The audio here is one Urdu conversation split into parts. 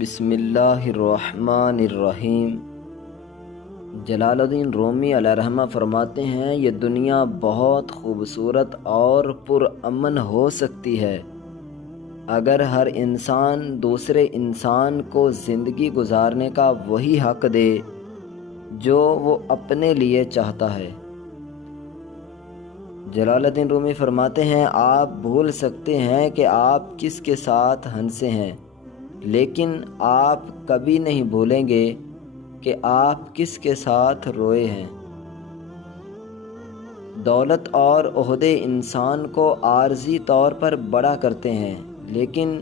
بسم اللہ الرحمن الرحیم۔ جلال الدین رومی علیہ رحمہ فرماتے ہیں، یہ دنیا بہت خوبصورت اور پرامن ہو سکتی ہے اگر ہر انسان دوسرے انسان کو زندگی گزارنے کا وہی حق دے جو وہ اپنے لیے چاہتا ہے۔ جلال الدین رومی فرماتے ہیں، آپ بھول سکتے ہیں کہ آپ کس کے ساتھ ہنسے ہیں، لیکن آپ کبھی نہیں بھولیں گے کہ آپ کس کے ساتھ روئے ہیں۔ دولت اور عہدے انسان کو عارضی طور پر بڑا کرتے ہیں، لیکن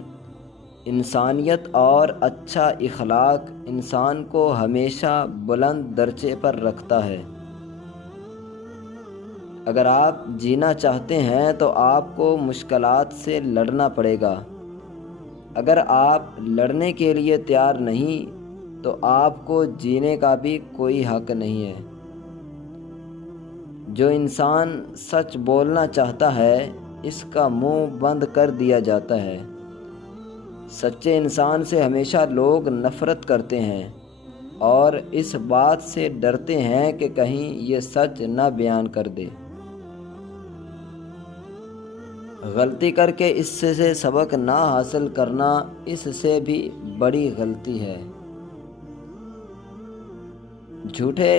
انسانیت اور اچھا اخلاق انسان کو ہمیشہ بلند درجے پر رکھتا ہے۔ اگر آپ جینا چاہتے ہیں تو آپ کو مشکلات سے لڑنا پڑے گا۔ اگر آپ لڑنے کے لیے تیار نہیں تو آپ کو جینے کا بھی کوئی حق نہیں ہے۔ جو انسان سچ بولنا چاہتا ہے اس کا منہ بند کر دیا جاتا ہے۔ سچے انسان سے ہمیشہ لوگ نفرت کرتے ہیں اور اس بات سے ڈرتے ہیں کہ کہیں یہ سچ نہ بیان کر دے۔ غلطی کر کے اس سے سبق نہ حاصل کرنا اس سے بھی بڑی غلطی ہے۔ جھوٹے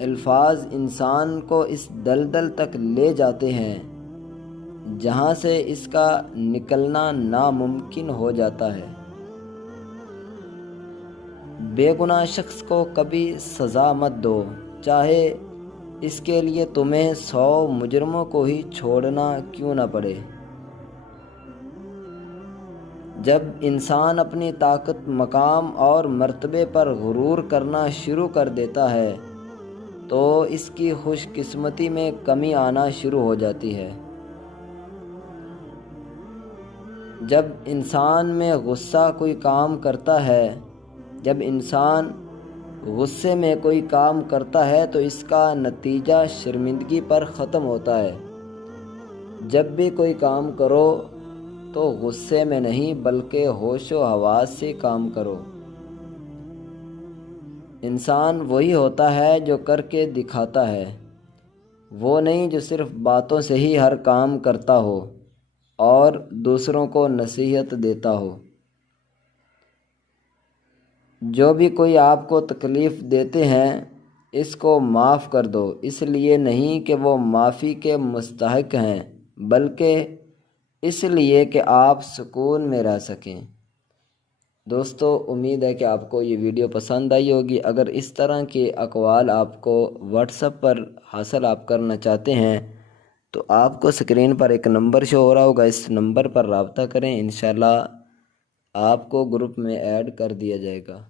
الفاظ انسان کو اس دلدل تک لے جاتے ہیں جہاں سے اس کا نکلنا ناممکن ہو جاتا ہے۔ بے گناہ شخص کو کبھی سزا مت دو، چاہے اس کے لیے تمہیں 100 مجرموں کو ہی چھوڑنا کیوں نہ پڑے۔ جب انسان اپنی طاقت، مقام اور مرتبے پر غرور کرنا شروع کر دیتا ہے تو اس کی خوش قسمتی میں کمی آنا شروع ہو جاتی ہے۔ جب انسان میں غصہ کوئی کام کرتا ہے جب انسان غصے میں کوئی کام کرتا ہے تو اس کا نتیجہ شرمندگی پر ختم ہوتا ہے۔ جب بھی کوئی کام کرو تو غصے میں نہیں بلکہ ہوش و حواس سے کام کرو۔ انسان وہی ہوتا ہے جو کر کے دکھاتا ہے، وہ نہیں جو صرف باتوں سے ہی ہر کام کرتا ہو اور دوسروں کو نصیحت دیتا ہو۔ جو بھی کوئی آپ کو تکلیف دیتے ہیں اس کو معاف کر دو، اس لیے نہیں کہ وہ معافی کے مستحق ہیں بلکہ اس لیے کہ آپ سکون میں رہ سکیں۔ دوستو، امید ہے کہ آپ کو یہ ویڈیو پسند آئی ہوگی۔ اگر اس طرح کے اقوال آپ کو واٹس ایپ پر حاصل آپ کرنا چاہتے ہیں تو آپ کو اسکرین پر ایک نمبر شو ہو رہا ہوگا، اس نمبر پر رابطہ کریں، انشاءاللہ آپ کو گروپ میں ایڈ کر دیا جائے گا۔